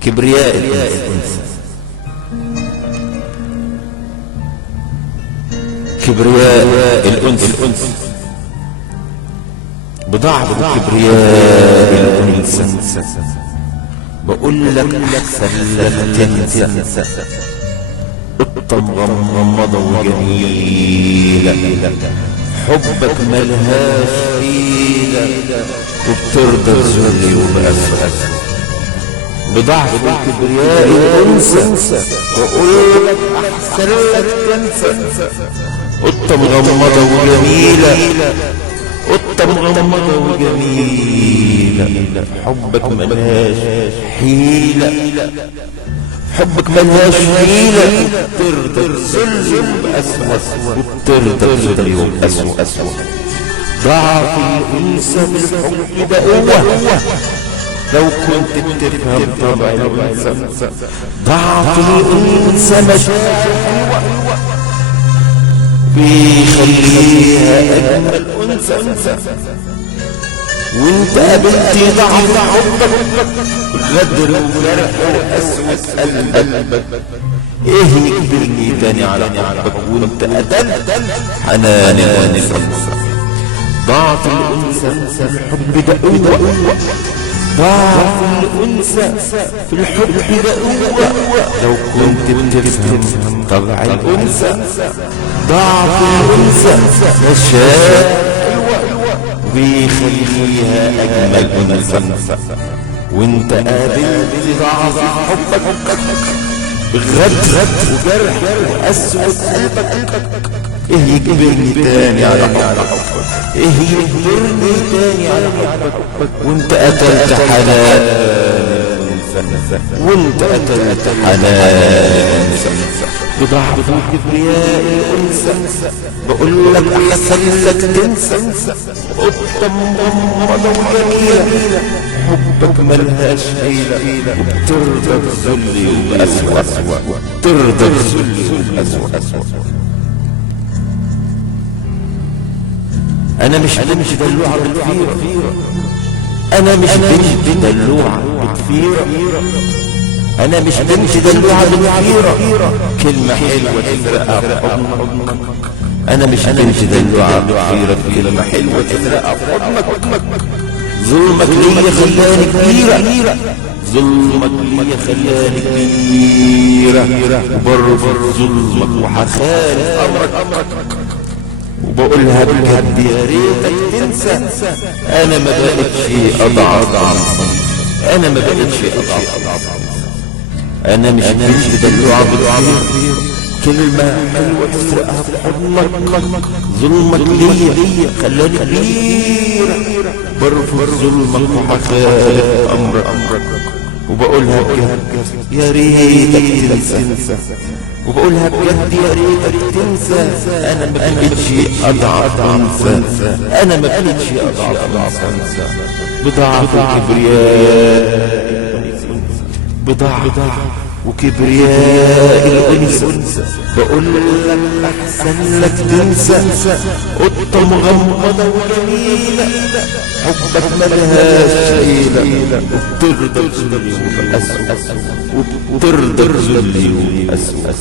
كبرياء الأنثى، كبرياء الأنثى بضعف كبرياء الأنثى. بقول لك أحسن لك تنسى قطة مغمضة وجميلة، حبك ملهاش حيلة وبترضى الذل وبأسفل بضعف كبرياء الأنثى. بقول لك أحسن لك تنسى قطة مغمضة وجميلة، قطة مغمضة وجميلة، حبك ملهاش حيلة، حبك ملهاش حيلة، ترضى الذل وبأسوأ وبترضى وبأسوأ. ضعف الأنثى بالحب ده قوة، لو كنت بتفهم طبع الأنثى. ضعف الأنثى مشاعر حلوة بيخليها أجمل أنثى، وانت قابلتي ضعف حبك غدر وجرح وقسوة قلبك. ايه يجبرني تاني على حبك وانت قتلت حنان الأنثى. ضعف الأنثى في الحب ده قوة، ضعف الأنثى في الحب ده قوة، لو كنت بتفهم طبع الأنثى. ضعف الأنثى مشاعر بيخليها أجمل أنثى، وانت قابلت ضعف حبك بغدر وجرح وقسوة قلبك. ايه يجبرني تاني على حبك، ايه يجبرني تاني على حبك وانت قتلت حنان الأنثى، وانت قتلت حنان الأنثى بضعف كبرياء الأنثى. بقول لك أحسن لك تنسى قطة مغمضة وجميلة، حبك ملهاش حيلة وبترضى الذل وبأسوأ، ترضى الذل وبأسوأ. أنا مش دلوعة بتفيرة، أنا مش بنت دلوعة بتفيرة، أنا مش بنت دلوعة بتفيرة، كلمة حلوة تفرقها في حضنك. أنا مش بنت دلوعة بتفيرة، كلمة حلوة تفرقها في حضنك. ظلمك ليا خلاني كبيرة، ظلمك ليا خلاني كبيرة، وبرفض ظلمك وحخالف أمرك، وبقولها بجد يا ريتك تنسى. انا ما بقتش اضعف، انا ما بقتش اضعف، انا مش بنت دلوعة بتفير، كلمة حلوة تفرقها في حضنك. ظلمك ليا خلاني كبيرة، برفض ظلمك وحخالف امرك، وبقولها بجد يا ريتك تنسى، وبقولها بجد يا ريتك تنسى. انا ما بقتش اضعف انثى، انا ما بقتش اضعف انثى بضعف وكبرياء، بضعف وكبرياء الأنثى. بقول لك أحسن لك تنسى قطة مغمضة وجميلة، حبك ملهاش حيلة وبترضى الذل وبأسوأ، وبترضى الذل وبأسوأ،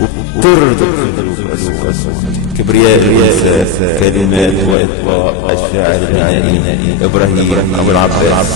وبترضى الذل وبأسوأ. كبرياء الأنثى، كلمات وإطلاق الشاعر الغنائي إبراهيم أبو العباس.